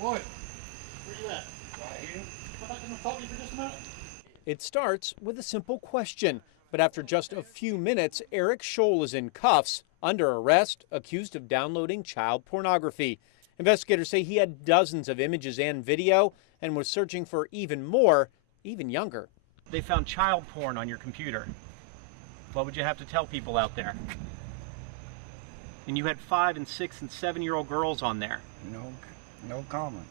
Boy, where you at? Right here. Come back and talk to you for just a minute. It starts with a simple question, but after just a few minutes, Eric Scholl is in cuffs, under arrest, accused of downloading child pornography. Investigators say he had dozens of images and video and was searching for even more, even younger. They found child porn on your computer. What would you have to tell people out there? And you had 5 and 6 and 7-year-old girls on there. No comment.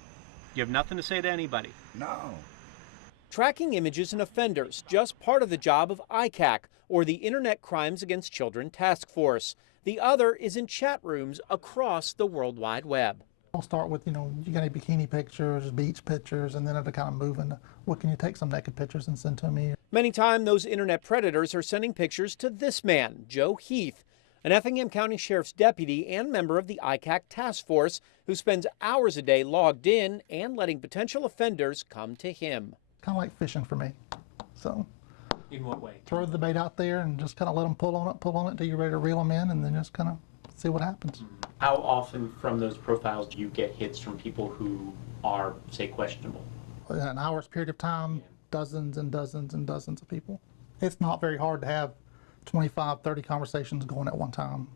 You have nothing to say to anybody. No. Tracking images and offenders, just part of the job of ICAC, or the Internet Crimes Against Children Task Force. The other is in chat rooms across the World Wide Web. I'll start with, you got any bikini pictures, beach pictures, and then it'll kind of move into, what can you take some naked pictures and send to me? Many times, those internet predators are sending pictures to this man, Joe Heath, an Effingham County Sheriff's deputy and member of the ICAC task force who spends hours a day logged in and letting potential offenders come to him. Kind of like fishing for me. So, in what way? Throw the bait out there and just kind of let them pull on it until you're ready to reel them in, and then just kind of see what happens. How often from those profiles do you get hits from people who are, say, questionable? In an hour's period of time, dozens and dozens and dozens of people. It's not very hard to have 25, 30 conversations going at one time.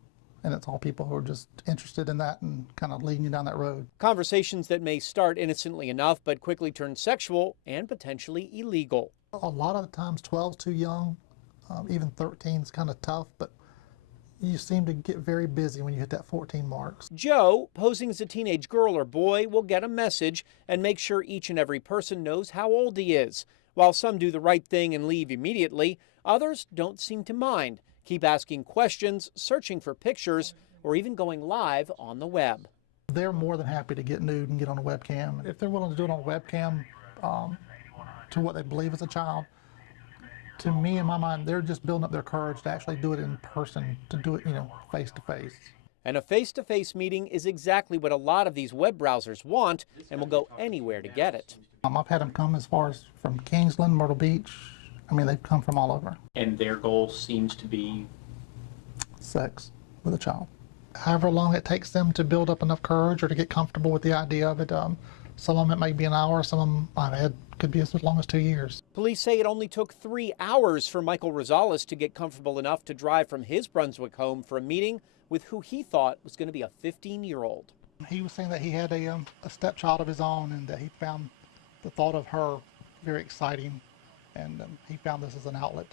And it's all people who are just interested in that and kind of leading you down that road. Conversations that may start innocently enough but quickly turn sexual and potentially illegal. A lot of the times 12's too young, even 13's kind of tough, but you seem to get very busy when you hit that 14 marks. Joe, posing as a teenage girl or boy, will get a message and make sure each and every person knows how old he is. While some do the right thing and leave immediately, others don't seem to mind. Keep asking questions, searching for pictures, or even going live on the web. They're more than happy to get nude and get on a webcam. If they're willing to do it on a webcam to what they believe is a child, to me, in my mind, they're just building up their courage to actually do it in person, to do it, face to face. And a face-to-face meeting is exactly what a lot of these web browsers want and will go anywhere to get it. I've had them come as far as from Kingsland, Myrtle Beach. I mean, they've come from all over. And their goal seems to be? Sex with a child. However long it takes them to build up enough courage or to get comfortable with the idea of it. Some of them it may be an hour, some of them I've had could be as long as 2 years. Police say it only took 3 hours for Michael Rosales to get comfortable enough to drive from his Brunswick home for a meeting with who he thought was going to be a 15-year-old. He was saying that he had a stepchild of his own and that he found the thought of her very exciting, and he found this as an outlet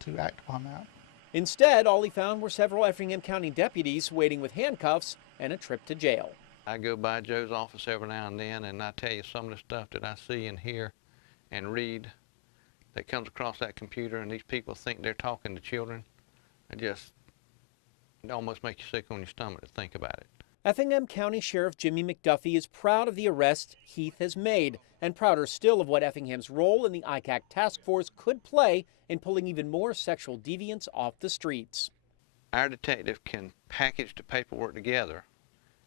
to act upon that. Instead, all he found were several Effingham County deputies waiting with handcuffs and a trip to jail. I go by Joe's office every now and then, and I tell you some of the stuff that I see and hear and read that comes across that computer, and these people think they're talking to children. It almost makes you sick on your stomach to think about it. Effingham County Sheriff Jimmy McDuffie is proud of the arrests Heath has made, and prouder still of what Effingham's role in the ICAC task force could play in pulling even more sexual deviants off the streets. Our detective can package the paperwork together,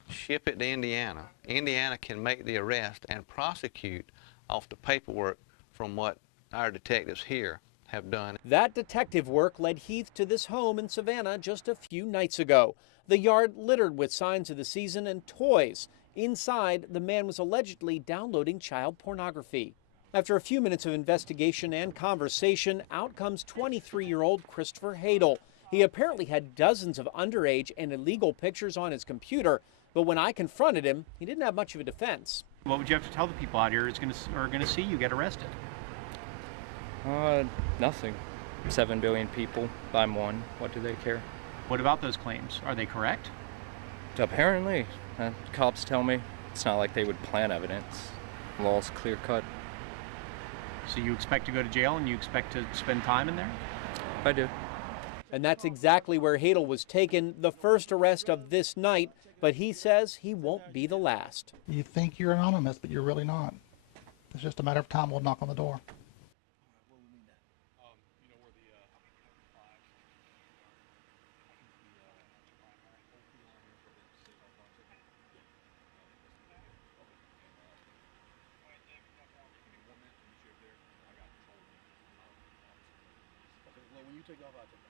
ship it to Indiana. Indiana can make the arrest and prosecute off the paperwork from what our detectives here have done. That detective work led Heath to this home in Savannah just a few nights ago. The yard littered with signs of the season and toys. Inside, the man was allegedly downloading child pornography. After a few minutes of investigation and conversation, out comes 23-year-old Christopher Hadel. He apparently had dozens of underage and illegal pictures on his computer, but when I confronted him, he didn't have much of a defense. What would you have to tell the people out here who are going to see you get arrested? Nothing. 7 billion people. I'm one. What do they care? What about those claims? Are they correct? Apparently. Cops tell me. It's not like they would plant evidence. Law's clear cut. So you expect to go to jail and you expect to spend time in there? I do. And that's exactly where Hadel was taken, the first arrest of this night, but he says he won't be the last. You think you're anonymous, but you're really not. It's just a matter of time we'll knock on the door. Well, when you take off, I take